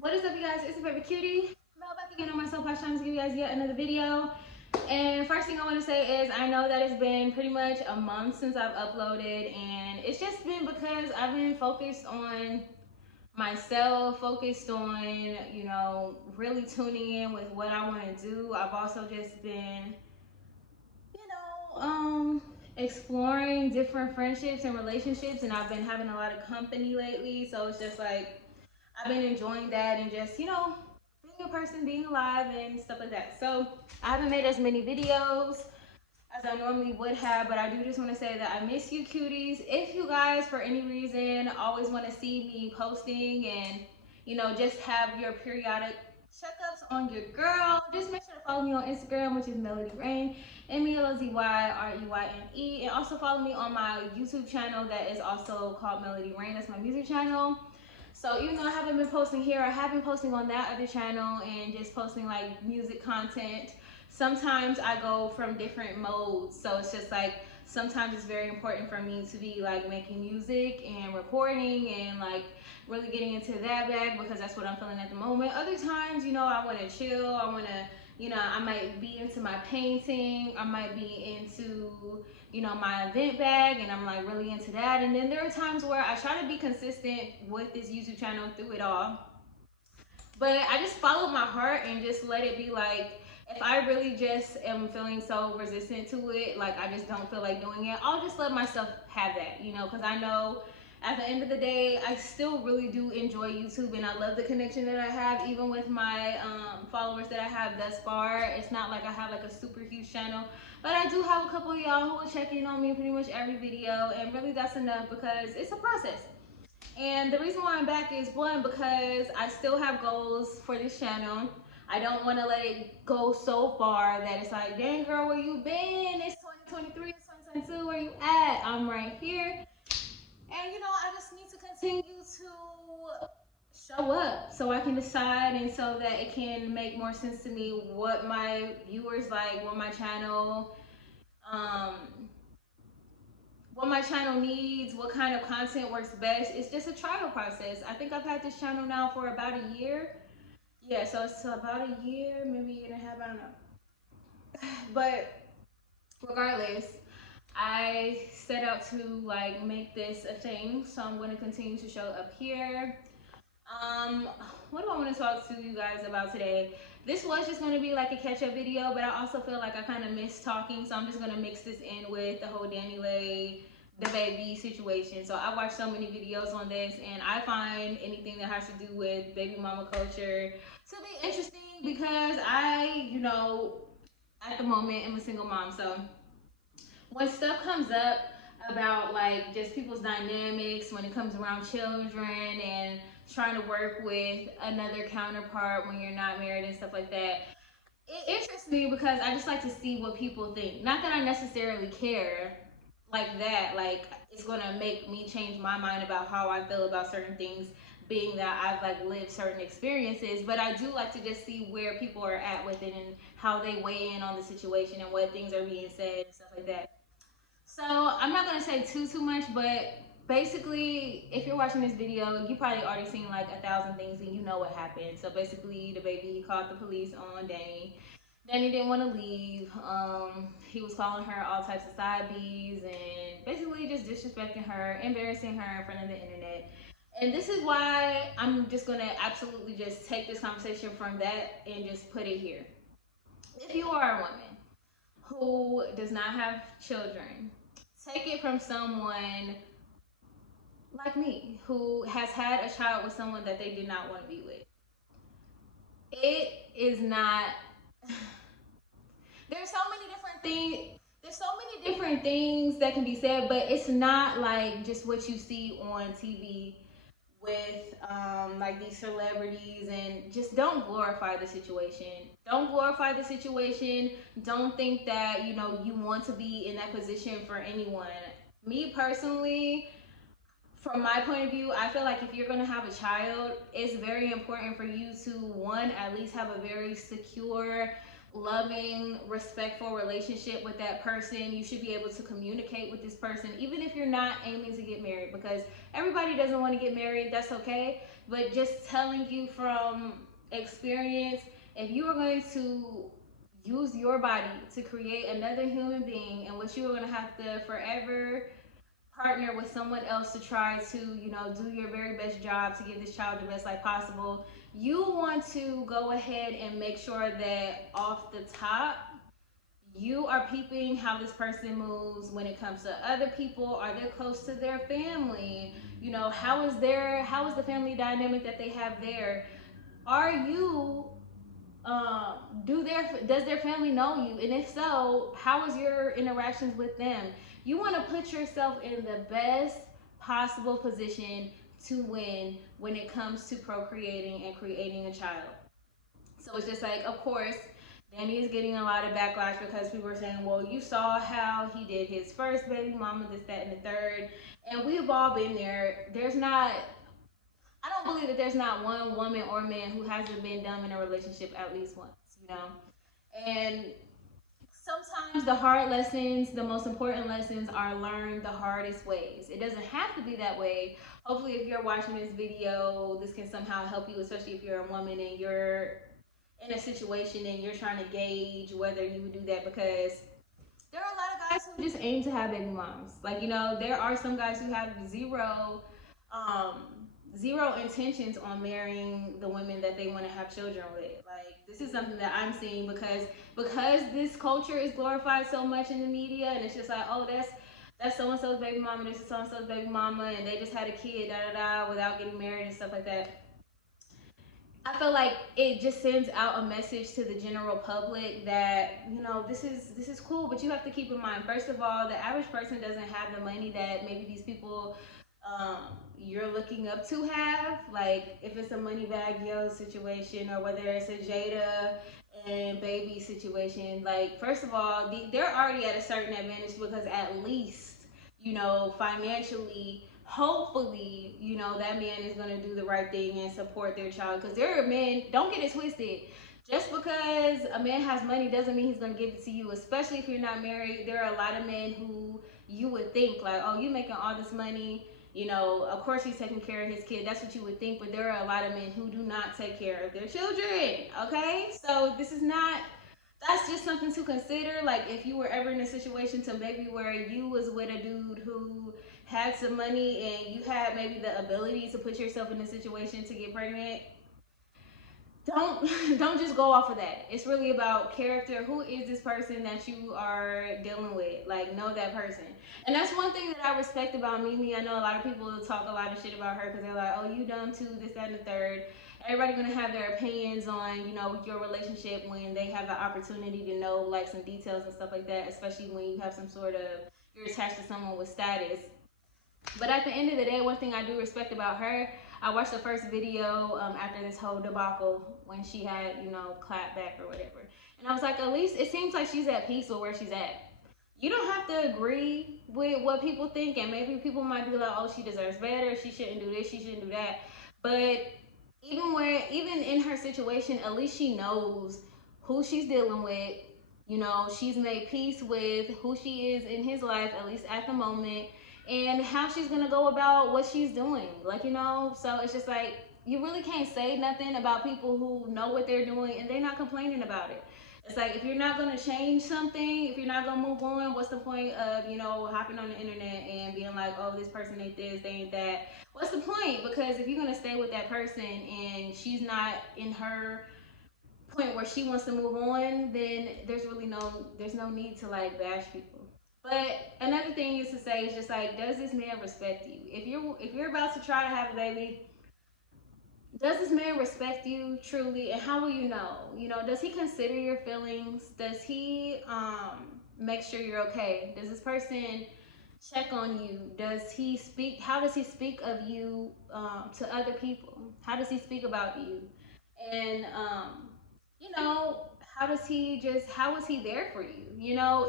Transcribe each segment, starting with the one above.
What is up, you guys? It's your favorite cutie. Mel back again on my soapbox, trying to give you guys yet another video. And first thing I want to say is I know that it's been pretty much a month since I've uploaded, and it's just been because I've been focused on myself, focused on, really tuning in with what I want to do. I've also just been, exploring different friendships and relationships, and I've been having a lot of company lately. So it's just like I've been enjoying that and just, being a person, being alive, and stuff like that. So I haven't made as many videos as I normally would have, but I do just want to say that I miss you, cuties. If you guys, for any reason, always want to see me posting and, just have your periodic checkups on your girl, just make sure to follow me on Instagram, which is Melody Rain, MELODYREYNE, and also follow me on my YouTube channel that is also called Melody Rain. That's my music channel. So even though I haven't been posting here, I have been posting on that other channel and just posting like music content. Sometimes I go from different modes. So it's just like sometimes it's very important for me to be like making music and recording and like really getting into that bag because that's what I'm feeling at the moment. Other times, I want to chill. I want to, I might be into my painting. I might be into, my event bag, and I'm like really into that. And then there are times where I try to be consistent with this YouTube channel through it all. But I just follow my heart and just let it be like, if I really just am feeling so resistant to it, like I just don't feel like doing it, I'll just let myself have that, because I know at the end of the day, I still really do enjoy YouTube, and I love the connection that I have, even with my followers that I have thus far. It's not like I have like a super huge channel, but I do have a couple of y'all who will check in on me pretty much every video, and really that's enough because it's a process. And the reason why I'm back is one, because I still have goals for this channel. I don't want to let it go so far that it's like, dang girl, where you been? It's 2023, it's 2022, where you at? I'm right here. And I just need to continue to show up so I can decide and so that it can make more sense to me what my viewers like, um, what my channel needs, what kind of content works best. It's just a trial process. I think I've had this channel now for about a year. Yeah, so it's about a year, maybe a year and a half, I don't know. But regardless, I set out to like make this a thing, so I'm going to continue to show up here. Um, what do I want to talk to you guys about today? This was just going to be like a catch-up video, but I also feel like I kind of miss talking, so I'm just going to mix this in with the whole Dani Dababy situation. So I watched so many videos on this, and I find anything that has to do with baby mama culture to be interesting because I, at the moment am a single mom. So when stuff comes up about like just people's dynamics when it comes around children and trying to work with another counterpart when you're not married and stuff like that, it interests me because I just like to see what people think. Not that I necessarily care like that, like it's gonna make me change my mind about how I feel about certain things, being that I've like lived certain experiences, but I do like to just see where people are at with it and how they weigh in on the situation and what things are being said and stuff like that. So I'm not gonna say too much, but basically, if you're watching this video, you probably already seen like 1,000 things and you know what happened. So basically, the baby he called the police on Dani. Dani didn't want to leave. He was calling her all types of side B's and basically just disrespecting her, embarrassing her in front of the internet. And this is why I'm just gonna absolutely just take this conversation from that and just put it here. If you are a woman who does not have children, take it from someone like me who has had a child with someone that they did not want to be with. It is not. There's so many different things. There's so many different things that can be said, but it's not like just what you see on TV with like these celebrities, and just don't glorify the situation. Don't glorify the situation. Don't think that you want to be in that position for anyone. Me personally, from my point of view, I feel like if you're going to have a child, it's very important for you to, one, at least have a very secure loving, respectful relationship with that person. You should be able to communicate with this person, even if you're not aiming to get married, because everybody doesn't want to get married. That's okay. But just telling you from experience, if you are going to use your body to create another human being in which you are going to have to forever partner with someone else to try to, do your very best job to give this child the best life possible, you want to go ahead and make sure that off the top, you are peeping how this person moves when it comes to other people. Are they close to their family? How is the family dynamic that they have there? Are you does their family know you, and if so, how is your interactions with them? You want to put yourself in the best possible position to win when it comes to procreating and creating a child. So it's just like, of course, Danny is getting a lot of backlash because people were saying, well, you saw how he did his first baby mama, this, that, and the third. And we've all been there. I don't believe that there's not one woman or man who hasn't been dumb in a relationship at least once. And sometimes the hard lessons, the most important lessons, are learned the hardest ways. It doesn't have to be that way. Hopefully, if you're watching this video, this can somehow help you, especially if you're a woman and you're in a situation and you're trying to gauge whether you would do that, because there are a lot of guys who just aim to have baby moms. Like, there are some guys who have um, zero intentions on marrying the women that they want to have children with. Like, this is something that I'm seeing because this culture is glorified so much in the media, and it's just like, oh, that's so and so's baby mama, this is so and so's baby mama, and they just had a kid, da da da, without getting married and stuff like that. I feel like it just sends out a message to the general public that, this is cool, but you have to keep in mind, first of all, the average person doesn't have the money that maybe these people you're looking up to have. Like, if it's a money bag yo situation, or whether it's a Jada and baby situation, like, first of all, they're already at a certain advantage, because at least, financially, hopefully, that man is going to do the right thing and support their child. Because there are men, don't get it twisted, just because a man has money doesn't mean he's going to give it to you, especially if you're not married. There are a lot of men who you would think, like, oh, you making all this money, of course he's taking care of his kid. That's what you would think, but there are a lot of men who do not take care of their children. Okay, so this is not. That's just something to consider. Like, if you were ever in a situation to maybe where you was with a dude who had some money and you had maybe the ability to put yourself in a situation to get pregnant, don't don't just go off of that. It's really about character. Who is this person that you are dealing with? Like, know that person. And that's one thing that I respect about Mimi. I know a lot of people talk a lot of shit about her because they're like, oh, you dumb too, this, that, and the third. Everybody's gonna have their opinions on, your relationship when they have the opportunity to know, like, some details and stuff like that, especially when you have some sort of, you're attached to someone with status. But at the end of the day, one thing I do respect about her, I watched the first video after this whole debacle when she had, clap back or whatever. And I was like, at least it seems like she's at peace with where she's at. You don't have to agree with what people think, and maybe people might be like, oh, she deserves better, she shouldn't do this, she shouldn't do that. But even in her situation, at least she knows who she's dealing with. She's made peace with who she is in his life, at least at the moment, and how she's gonna go about what she's doing. Like, so it's just like, you really can't say nothing about people who know what they're doing and they're not complaining about it. It's like, if you're not gonna change something, if you're not gonna move on, what's the point of, hopping on the internet and being like, oh, this person ain't this, they ain't that? What's the point? Because if you're gonna stay with that person and she's not in her point where she wants to move on, then there's no need to, like, bash people. But another thing is to say is just like, does this man respect you? If you're about to try to have a baby, does this man respect you truly, and how will you know? Does he consider your feelings? Does he make sure you're okay? Does this person check on you? How does he speak of you to other people? How does he speak about you? And how is he there for you?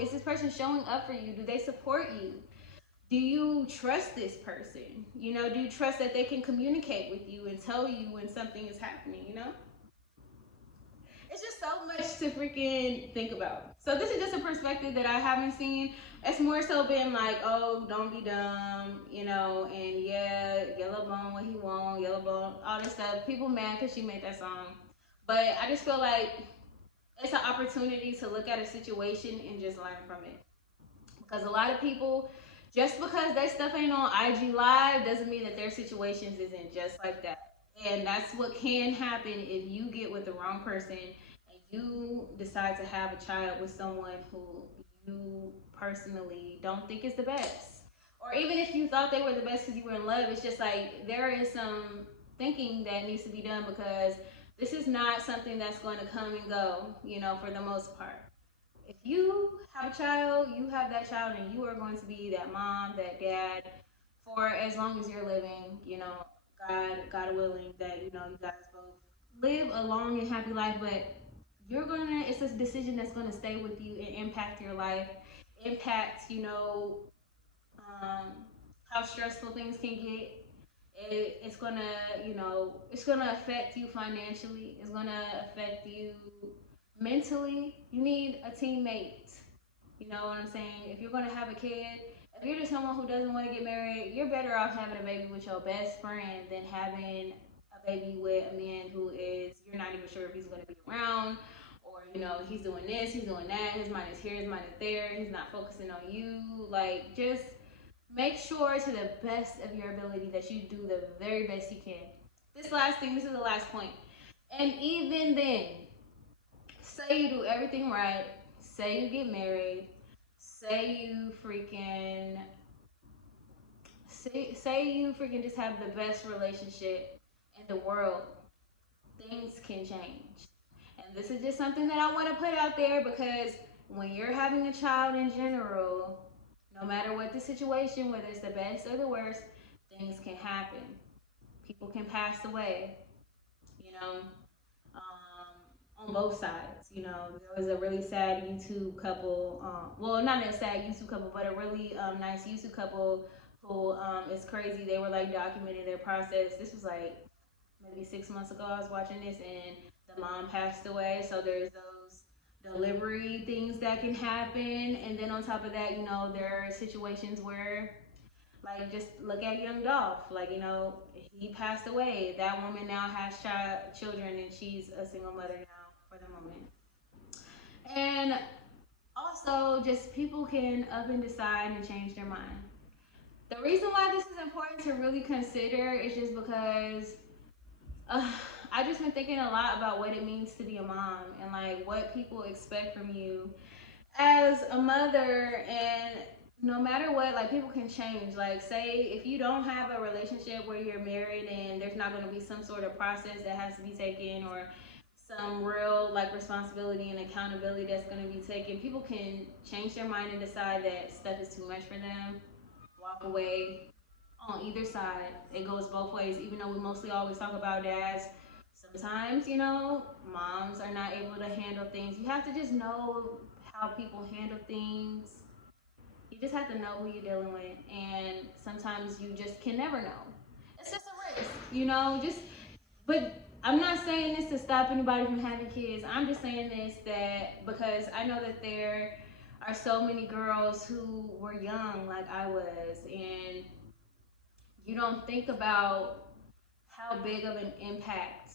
Is this person showing up for you? Do they support you? Do you trust this person? Do you trust that they can communicate with you and tell you when something is happening? It's just so much to freaking think about. So this is just a perspective that I haven't seen. It's more so been like, oh, don't be dumb, you know, and yeah, Yellow Bone what he want, Yellow Bone, all this stuff. People mad because she made that song. But I just feel like it's an opportunity to look at a situation and just learn from it. Because a lot of people, just because their stuff ain't on IG Live doesn't mean that their situations isn't just like that. And that's what can happen if you get with the wrong person and you decide to have a child with someone who you personally don't think is the best. Or even if you thought they were the best because you were in love, it's just like there is some thinking that needs to be done because this is not something that's going to come and go, you know, for the most part. If you have a child, you have that child, and you are going to be that mom, that dad, for as long as you're living. You know, God willing, that you know you guys both live a long and happy life. But you're gonna, it's a decision that's gonna stay with you and impact your life, impact um, how stressful things can get. It's gonna, you know, it's gonna affect you financially. It's gonna affect you mentally. You need a teammate. You know what I'm saying? If you're gonna have a kid, if you're just someone who doesn't want to get married, you're better off having a baby with your best friend than having a baby with a man who is you're not even sure if he's gonna be around, or you know he's doing this, he's doing that. His mind is here, his mind is there. He's not focusing on you. Like just make sure to the best of your ability that you do the very best you can. This last thing, this is the last point. And even then, say you do everything right, say you get married, say you freaking say you freaking just have the best relationship in the world, things can change. And this is just something that I want to put out there because when you're having a child in general, no matter what the situation, whether it's the best or the worst, things can happen. People can pass away, you know, on both sides. You know, there was a really sad YouTube couple, well, not a sad YouTube couple, but a really nice YouTube couple who is crazy. They were like documenting their process. This was like maybe 6 months ago. I was watching this, and the mom passed away. So there's those delivery things that can happen, and then on top of that, you know, there are situations where like just look at Young Dolph. Like you know, he passed away. That woman now has children, and she's a single mother now for the moment. And also, just people can up and decide and change their mind. The reason why this is important to really consider is just because uh, I just been thinking a lot about what it means to be a mom and like what people expect from you as a mother. And no matter what, like people can change. Like say if you don't have a relationship where you're married and there's not going to be some sort of process that has to be taken, or some real like responsibility and accountability that's going to be taken, people can change their mind and decide that stuff is too much for them, walk away. On either side, it goes both ways. Even though we mostly always talk about dads, sometimes you know moms are not able to handle things. You have to just know how people handle things. You just have to know who you're dealing with, and sometimes you just can never know. It's just a risk, you know. Just, but I'm not saying this to stop anybody from having kids. I'm just saying this that because I know that there are so many girls who were young like I was, and you don't think about how big of an impact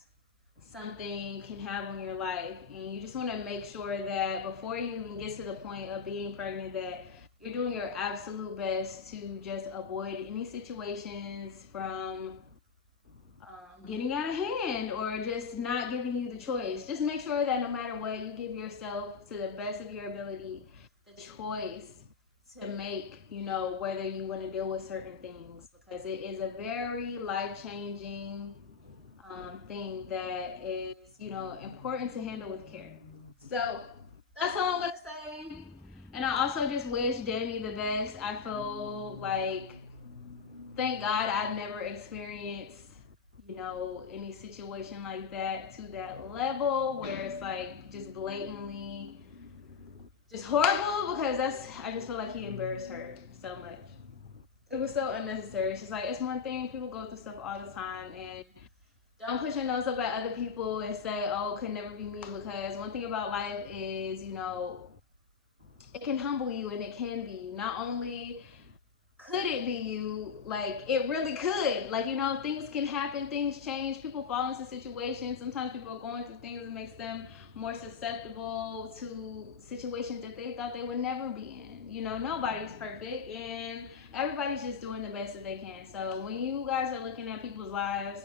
something can have on your life, and you just want to make sure that before you even get to the point of being pregnant that you're doing your absolute best to just avoid any situations from getting out of hand or just not giving you the choice. Just make sure that no matter what, you give yourself to the best of your ability the choice to make, you know, whether you want to deal with certain things, because it is a very life changing thing that is, you know, important to handle with care. So that's all I'm gonna say. And I also just wish Dani the best. I feel like, thank God I've never experienced, you know, any situation like that to that level where it's like just blatantly just horrible, because that's, I just feel like he embarrassed her so much. It was so unnecessary. It's just like it's one thing, people go through stuff all the time, and Don't push your nose up at other people and say, oh, it could never be me. Because one thing about life is, it can humble you and it can be you. Not only could it be you, like it really could. Like, things can happen, things change, people fall into situations. Sometimes people are going through things that makes them more susceptible to situations that they thought they would never be in. Nobody's perfect and everybody's just doing the best that they can. So when you guys are looking at people's lives,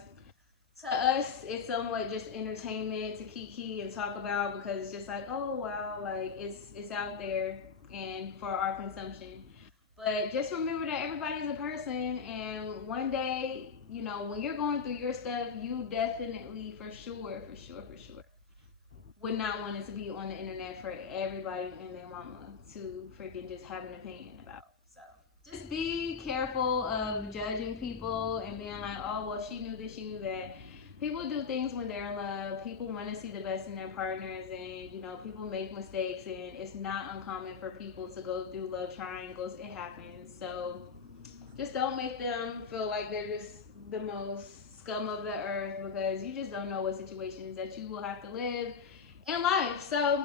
to us it's somewhat just entertainment to kiki and talk about, because it's just like, oh wow, like it's out there and for our consumption. But just remember that everybody's a person, and one day, when you're going through your stuff, you definitely, for sure, would not want it to be on the internet for everybody and their mama to freaking just have an opinion about. So just be careful of judging people and being like, oh, well, she knew this, she knew that. People do things when they're in love. People want to see the best in their partners, and people make mistakes, and it's not uncommon for people to go through love triangles. It happens. So just don't make them feel like they're just the most scum of the earth, because you just don't know what situations that you will have to live in life. So,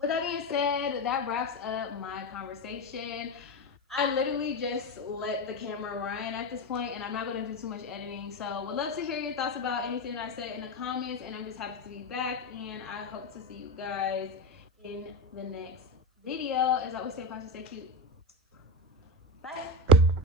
with that being said, that wraps up my conversation. I literally just let the camera run at this point, and I'm not going to do too much editing. So, would love to hear your thoughts about anything that I said in the comments, and I'm just happy to be back, and I hope to see you guys in the next video. As I always say, stay cute. Bye.